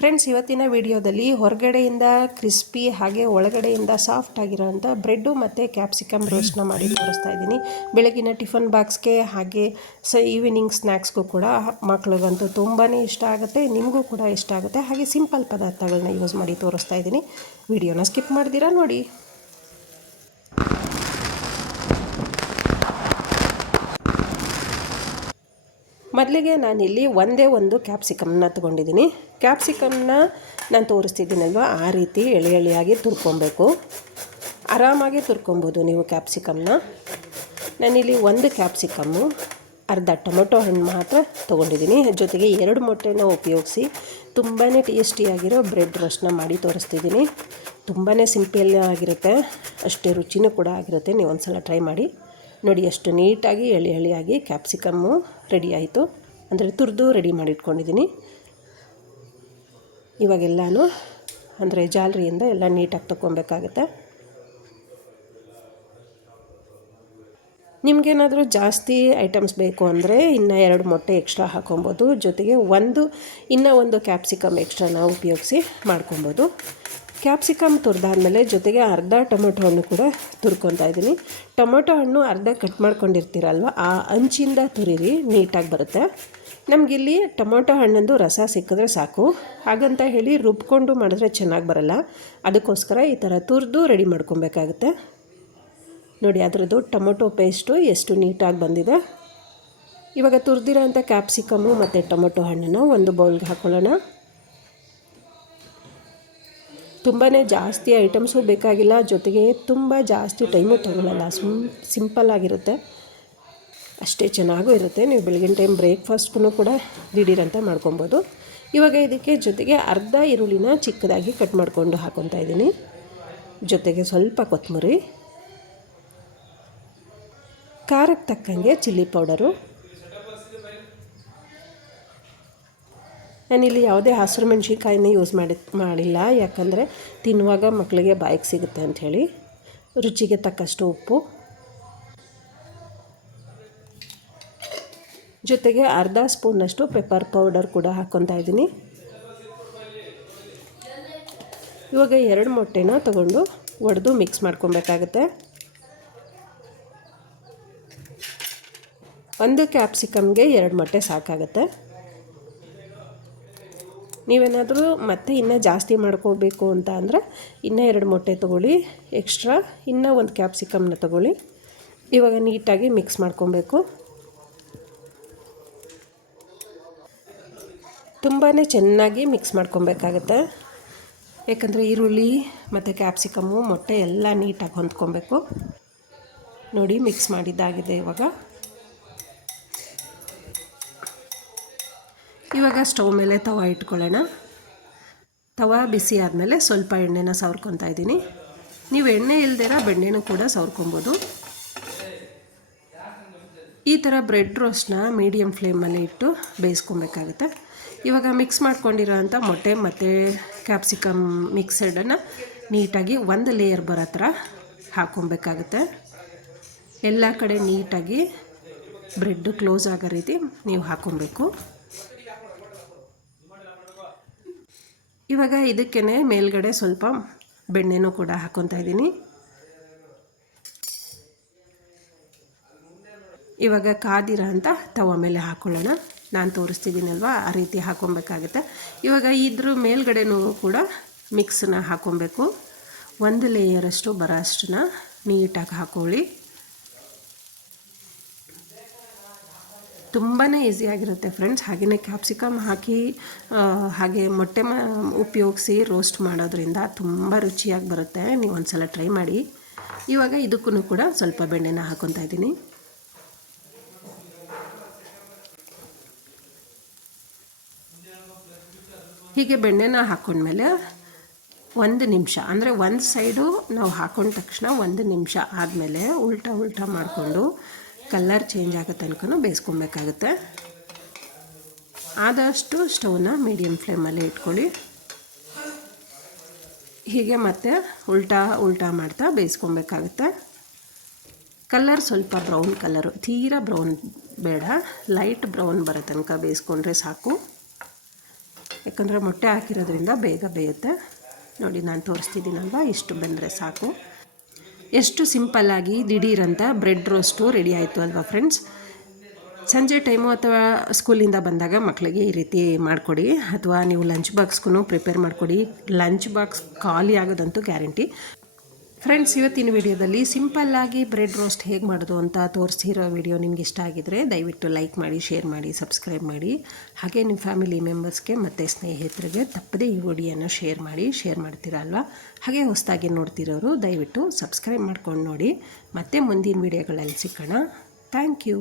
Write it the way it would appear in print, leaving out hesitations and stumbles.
Friends, ಇವತ್ತಿನ ವಿಡಿಯೋದಲ್ಲಿ ಹೊರಗಡೆಯಿಂದ ಕ್ರಿಸ್ಪಿ ಹಾಗೆ ಒಳಗಡೆಯಿಂದ ಸಾಫ್ಟ್ ಆಗಿರೋಂಥ ಬ್ರೆಡ್ಡು ಮತ್ತು ಕ್ಯಾಪ್ಸಿಕಮ್ ರೋಸ್ಟ್ನ ಮಾಡಿ ತೋರಿಸ್ತಾ ಇದ್ದೀನಿ. ಬೆಳಗಿನ ಟಿಫನ್ ಬಾಕ್ಸ್ಗೆ ಹಾಗೆ ಈವ್ನಿಂಗ್ ಸ್ನ್ಯಾಕ್ಸ್ಗೂ ಕೂಡ ಮಕ್ಳಿಗಂತೂ ತುಂಬಾ ಇಷ್ಟ ಆಗುತ್ತೆ, ನಿಮಗೂ ಕೂಡ ಇಷ್ಟ ಆಗುತ್ತೆ. ಹಾಗೆ ಸಿಂಪಲ್ ಪದಾರ್ಥಗಳನ್ನ ಯೂಸ್ ಮಾಡಿ ತೋರಿಸ್ತಾ ಇದ್ದೀನಿ. ವಿಡಿಯೋನ ಸ್ಕಿಪ್ ಮಾಡ್ದಿರಾ ನೋಡಿ. ಮೊದಲಿಗೆ ನಾನಿಲ್ಲಿ ಒಂದೇ ಒಂದು ಕ್ಯಾಪ್ಸಿಕಮ್ನ ತೊಗೊಂಡಿದ್ದೀನಿ. ಕ್ಯಾಪ್ಸಿಕಮ್ನ ನಾನು ತೋರಿಸ್ತಿದ್ದೀನಲ್ವ, ಆ ರೀತಿ ಎಳೆ ಎಳೆಯಾಗಿ ತುರ್ಕೊಬೇಕು. ಆರಾಮಾಗಿ ತುರ್ಕೊಬೋದು ನೀವು ಕ್ಯಾಪ್ಸಿಕಮ್ನ. ನಾನಿಲ್ಲಿ ಒಂದು ಕ್ಯಾಪ್ಸಿಕಮ್ಮು, ಅರ್ಧ ಟೊಮೊಟೊ ಹಣ್ಣು ಮಾತ್ರ ತೊಗೊಂಡಿದ್ದೀನಿ. ಜೊತೆಗೆ 2 ಮೊಟ್ಟೆನ ಉಪಯೋಗಿಸಿ ತುಂಬಾ ಟೇಸ್ಟಿಯಾಗಿರೋ ಬ್ರೆಡ್ ರೋಸ್ಟ್ನ ಮಾಡಿ ತೋರಿಸ್ತಿದ್ದೀನಿ. ತುಂಬಾ ಸಿಂಪಲ್ ಆಗಿರುತ್ತೆ, ಅಷ್ಟೇ ರುಚಿನೂ ಕೂಡ ಆಗಿರುತ್ತೆ. ನೀವು ಒಂದು ಸಲ ಟ್ರೈ ಮಾಡಿ ನೋಡಿ. ಎಷ್ಟು ನೀಟಾಗಿ ಎಳೆ ಎಳೆಯಾಗಿ ಕ್ಯಾಪ್ಸಿಕಮ್ಮು ರೆಡಿ ಆಯಿತು, ಅಂದರೆ ತುರಿದು ರೆಡಿ ಮಾಡಿಟ್ಕೊಂಡಿದ್ದೀನಿ. ಇವಾಗೆಲ್ಲನೂ ಅಂದರೆ ಜಾಲರಿಯಿಂದ ಎಲ್ಲ ನೀಟಾಗಿ ತೊಗೊಬೇಕಾಗುತ್ತೆ. ನಿಮಗೇನಾದರೂ ಜಾಸ್ತಿ ಐಟಮ್ಸ್ ಬೇಕು ಅಂದರೆ ಇನ್ನೂ 2 ಮೊಟ್ಟೆ ಎಕ್ಸ್ಟ್ರಾ ಹಾಕೊಬೋದು. ಜೊತೆಗೆ ಇನ್ನೂ ಒಂದು ಕ್ಯಾಪ್ಸಿಕಮ್ ಎಕ್ಸ್ಟ್ರಾನ ಉಪಯೋಗಿಸಿ ಮಾಡ್ಕೊಬೋದು. ಕ್ಯಾಪ್ಸಿಕಮ್ ತುರಿದಾದ್ಮೇಲೆ ಜೊತೆಗೆ ಅರ್ಧ ಟೊಮೊಟೊ ಹಣ್ಣು ಕೂಡ ತುರ್ಕೊತಾ ಇದ್ದೀನಿ. ಟೊಮೊಟೊ ಹಣ್ಣು ಅರ್ಧ ಕಟ್ ಮಾಡ್ಕೊಂಡಿರ್ತೀರಲ್ವ, ಆ ಅಂಚಿಂದ ತುರಿರಿ, ನೀಟಾಗಿ ಬರುತ್ತೆ. ನಮಗಿಲ್ಲಿ ಟೊಮೊಟೊ ಹಣ್ಣಂದು ರಸ ಸಿಕ್ಕಿದ್ರೆ ಸಾಕು. ಹಾಗಂತ ಹೇಳಿ ರುಬ್ಕೊಂಡು ಮಾಡಿದ್ರೆ ಚೆನ್ನಾಗಿ ಬರಲ್ಲ. ಅದಕ್ಕೋಸ್ಕರ ಈ ಥರ ತುರಿದು ರೆಡಿ ಮಾಡ್ಕೊಬೇಕಾಗುತ್ತೆ. ನೋಡಿ, ಅದರದ್ದು ಟೊಮೊಟೊ ಪೇಸ್ಟು ಎಷ್ಟು ನೀಟಾಗಿ ಬಂದಿದೆ. ಇವಾಗ ತುರಿದಿರೋ ಅಂಥ ಕ್ಯಾಪ್ಸಿಕಮ್ಮು ಮತ್ತು ಟೊಮೊಟೊ ಹಣ್ಣನ್ನು ಒಂದು ಬೌಲ್ಗೆ ಹಾಕ್ಕೊಳ್ಳೋಣ. ತುಂಬಾ ಜಾಸ್ತಿ ಐಟಮ್ಸು ಬೇಕಾಗಿಲ್ಲ, ಜೊತೆಗೆ ತುಂಬ ಜಾಸ್ತಿ ಟೈಮು ತಗೊಳ್ಳಲ್ಲ. ಸಿಂಪಲ್ ಆಗಿರುತ್ತೆ, ಅಷ್ಟೇ ಚೆನ್ನಾಗೂ ಇರುತ್ತೆ. ನೀವು ಬೆಳಗಿನ ಟೈಮ್ ಬ್ರೇಕ್ಫಾಸ್ಟ್ಗೂ ಕೂಡ ದಿಢೀರಂತ ಮಾಡ್ಕೊಬೋದು. ಇವಾಗ ಇದಕ್ಕೆ ಜೊತೆಗೆ ಅರ್ಧ ಈರುಳ್ಳಿನ ಚಿಕ್ಕದಾಗಿ ಕಟ್ ಮಾಡಿಕೊಂಡು ಹಾಕ್ಕೊತಾ ಇದ್ದೀನಿ. ಜೊತೆಗೆ ಸ್ವಲ್ಪ ಕೊತ್ತಂಬರಿ, ಖಾರಕ್ಕೆ ತಕ್ಕಂಗೆ ಚಿಲ್ಲಿ ಪೌಡರು. ನಾನಿಲ್ಲಿ ಯಾವುದೇ ಹಸಿರು ಮೆಣಸಿನ್ಕಾಯಿನ ಯೂಸ್ ಮಾಡಿಲ್ಲ, ಯಾಕಂದರೆ ತಿನ್ನುವಾಗ ಮಕ್ಕಳಿಗೆ ಬಾಯಿಗೆ ಸಿಗುತ್ತೆ ಅಂಥೇಳಿ. ರುಚಿಗೆ ತಕ್ಕಷ್ಟು ಉಪ್ಪು, ಜೊತೆಗೆ ಅರ್ಧ ಸ್ಪೂನಷ್ಟು ಪೆಪ್ಪರ್ ಪೌಡರ್ ಕೂಡ ಹಾಕ್ಕೊತಾ ಇದ್ದೀನಿ. ಇವಾಗ 2 ಮೊಟ್ಟೆನ ತಗೊಂಡು ಒಡೆದು ಮಿಕ್ಸ್ ಮಾಡ್ಕೊಬೇಕಾಗುತ್ತೆ. ಒಂದು ಕ್ಯಾಪ್ಸಿಕಮ್ಗೆ 2 ಮೊಟ್ಟೆ ಸಾಕಾಗುತ್ತೆ. ನೀವೇನಾದರೂ ಮತ್ತೆ ಇನ್ನೂ ಜಾಸ್ತಿ ಮಾಡ್ಕೋಬೇಕು ಅಂತ ಅಂದರೆ ಇನ್ನೂ 2 ಮೊಟ್ಟೆ ತೊಗೊಳ್ಳಿ ಎಕ್ಸ್ಟ್ರಾ, ಇನ್ನೂ ಒಂದು ಕ್ಯಾಪ್ಸಿಕಮ್ನ ತೊಗೊಳ್ಳಿ. ಇವಾಗ ನೀಟಾಗಿ ಮಿಕ್ಸ್ ಮಾಡ್ಕೊಬೇಕು. ತುಂಬಾ ಚೆನ್ನಾಗಿ ಮಿಕ್ಸ್ ಮಾಡ್ಕೊಬೇಕಾಗತ್ತೆ, ಯಾಕಂದರೆ ಈರುಳ್ಳಿ ಮತ್ತು ಕ್ಯಾಪ್ಸಿಕಮ್ಮು ಮೊಟ್ಟೆ ಎಲ್ಲ ನೀಟಾಗಿ ಹೊಂದ್ಕೊಬೇಕು. ನೋಡಿ, ಮಿಕ್ಸ್ ಮಾಡಿದ್ದಾಗಿದೆ. ಇವಾಗ ಸ್ಟವ್ ಮೇಲೆ ತವ ಇಟ್ಕೊಳ್ಳೋಣ. ತವ ಬಿಸಿ ಆದಮೇಲೆ ಸ್ವಲ್ಪ ಎಣ್ಣೆನ ಸವರ್ಕೊತಾ ಇದ್ದೀನಿ. ನೀವು ಎಣ್ಣೆ ಇಲ್ದಿರ ಬೆಣ್ಣೆನೂ ಕೂಡ ಸವರ್ಕೊಬೋದು. ಈ ಥರ ಬ್ರೆಡ್ ರೋಸ್ಟ್ನ ಮೀಡಿಯಮ್ ಫ್ಲೇಮಲ್ಲಿ ಇಟ್ಟು ಬೇಯಿಸ್ಕೊಬೇಕಾಗುತ್ತೆ. ಇವಾಗ ಮಿಕ್ಸ್ ಮಾಡ್ಕೊಂಡಿರೋ ಅಂಥ ಮೊಟ್ಟೆ ಮತ್ತು ಕ್ಯಾಪ್ಸಿಕಮ್ ಮಿಕ್ಸಡನ್ನು ನೀಟಾಗಿ ಒಂದು ಲೇಯರ್ ಬರೋ ಥರ ಹಾಕ್ಕೊಬೇಕಾಗುತ್ತೆ. ಎಲ್ಲ ಕಡೆ ನೀಟಾಗಿ ಬ್ರೆಡ್ಡು ಕ್ಲೋಸ್ ಆಗೋ ರೀತಿ ನೀವು ಹಾಕ್ಕೊಬೇಕು. ಇವಾಗ ಇದಕ್ಕೇ ಮೇಲ್ಗಡೆ ಸ್ವಲ್ಪ ಬೆಣ್ಣೆನೂ ಕೂಡ ಹಾಕ್ಕೊತಾ ಇದ್ದೀನಿ. ಇವಾಗ ಕಾದಿರೋ ಅಂಥ ತವ ಮೇಲೆ ಹಾಕ್ಕೊಳ್ಳೋಣ. ನಾನು ತೋರಿಸ್ತಿದ್ದೀನಲ್ವ, ಆ ರೀತಿ ಹಾಕ್ಕೊಬೇಕಾಗುತ್ತೆ. ಇವಾಗ ಇದ್ರ ಮೇಲ್ಗಡೆನೂ ಕೂಡ ಮಿಕ್ಸನ್ನ ಹಾಕ್ಕೊಬೇಕು. 1 ಲೇಯರಷ್ಟು ಬರೋ ಅಷ್ಟನ್ನ ನೀಟಾಗಿ ಹಾಕ್ಕೊಳ್ಳಿ. ತುಂಬಾ ಈಸಿಯಾಗಿರುತ್ತೆ ಫ್ರೆಂಡ್ಸ್. ಹಾಗೆಯೇ ಕ್ಯಾಪ್ಸಿಕಮ್ ಹಾಕಿ ಹಾಗೆ ಮೊಟ್ಟೆ ಉಪಯೋಗಿಸಿ ರೋಸ್ಟ್ ಮಾಡೋದ್ರಿಂದ ತುಂಬ ರುಚಿಯಾಗಿ ಬರುತ್ತೆ. ನೀವು ಒಂದು ಸಲ ಟ್ರೈ ಮಾಡಿ. ಇವಾಗ ಇದಕ್ಕೂ ಕೂಡ ಸ್ವಲ್ಪ ಬೆಣ್ಣೆನ ಹಾಕ್ಕೊತಾ ಇದ್ದೀನಿ. ಹೀಗೆ ಬೆಣ್ಣೆನ ಹಾಕ್ಕೊಂಡ್ಮೇಲೆ 1 ನಿಮಿಷ, ಅಂದರೆ ಒಂದು ಸೈಡು ನಾವು ಹಾಕ್ಕೊಂಡ ತಕ್ಷಣ 1 ನಿಮಿಷ ಆದಮೇಲೆ ಉಲ್ಟಾ ಮಾಡಿಕೊಂಡು ಕಲರ್ ಚೇಂಜ್ ಆಗೋ ತನಕ ಬೇಯಿಸ್ಕೊಬೇಕಾಗುತ್ತೆ. ಆದಷ್ಟು ಸ್ಟವ್ನ ಮೀಡಿಯಮ್ ಫ್ಲೇಮಲ್ಲಿ ಇಟ್ಕೊಳ್ಳಿ. ಹೀಗೆ ಮತ್ತೆ ಉಲ್ಟಾ ಮಾಡ್ತಾ ಬೇಯಿಸ್ಕೊಬೇಕಾಗುತ್ತೆ. ಕಲರ್ ಸ್ವಲ್ಪ ಬ್ರೌನ್ ಕಲರು, ತೀರಾ ಬ್ರೌನ್ ಬೇಡ, ಲೈಟ್ ಬ್ರೌನ್ ಬರೋ ತನಕ ಬೇಯಿಸ್ಕೊಂಡ್ರೆ ಸಾಕು. ಯಾಕಂದರೆ ಮೊಟ್ಟೆ ಹಾಕಿರೋದ್ರಿಂದ ಬೇಗ ಬೇಯುತ್ತೆ. ನೋಡಿ ನಾನು ತೋರಿಸ್ತಿದ್ದೀನಲ್ವ, ಇಷ್ಟು ಬೆಂದರೆ ಸಾಕು. ಎಷ್ಟು ಸಿಂಪಲ್ಲಾಗಿ ದಿಢೀರಂತ ಬ್ರೆಡ್ ರೋಸ್ಟು ರೆಡಿ ಆಯಿತು ಅಲ್ವಾ ಫ್ರೆಂಡ್ಸ್. ಸಂಜೆ ಟೈಮು ಅಥವಾ ಸ್ಕೂಲಿಂದ ಬಂದಾಗ ಮಕ್ಕಳಿಗೆ ಈ ರೀತಿ ಮಾಡಿಕೊಡಿ, ಅಥವಾ ನೀವು ಲಂಚ್ ಬಾಕ್ಸ್ಗೂ ಪ್ರಿಪೇರ್ ಮಾಡಿಕೊಡಿ. ಲಂಚ್ ಬಾಕ್ಸ್ ಖಾಲಿ ಆಗೋದಂತೂ ಗ್ಯಾರಂಟಿ. ಫ್ರೆಂಡ್ಸ್, ಇವತ್ತಿನ ವಿಡಿಯೋದಲ್ಲಿ ಸಿಂಪಲ್ಲಾಗಿ ಬ್ರೆಡ್ ರೋಸ್ಟ್ ಹೇಗೆ ಮಾಡೋದು ಅಂತ ತೋರಿಸಿರೋ ವಿಡಿಯೋ ನಿಮ್ಗೆ ಇಷ್ಟ ಆಗಿದರೆ ದಯವಿಟ್ಟು ಲೈಕ್ ಮಾಡಿ, ಶೇರ್ ಮಾಡಿ, ಸಬ್ಸ್ಕ್ರೈಬ್ ಮಾಡಿ. ಹಾಗೆ ನಿಮ್ಮ ಫ್ಯಾಮಿಲಿ ಮೆಂಬರ್ಸ್ಗೆ ಮತ್ತು ಸ್ನೇಹಿತರಿಗೆ ತಪ್ಪದೇ ಈ ವಿಡಿಯೋನ ಶೇರ್ ಮಾಡ್ತೀರಾ ಅಲ್ವಾ. ಹಾಗೆ ಹೊಸದಾಗಿ ನೋಡ್ತಿರೋರು ದಯವಿಟ್ಟು ಸಬ್ಸ್ಕ್ರೈಬ್ ಮಾಡ್ಕೊಂಡು ನೋಡಿ. ಮತ್ತೆ ಮುಂದಿನ ವಿಡಿಯೋಗಳಲ್ಲಿ ಸಿಗೋಣ. Thank you.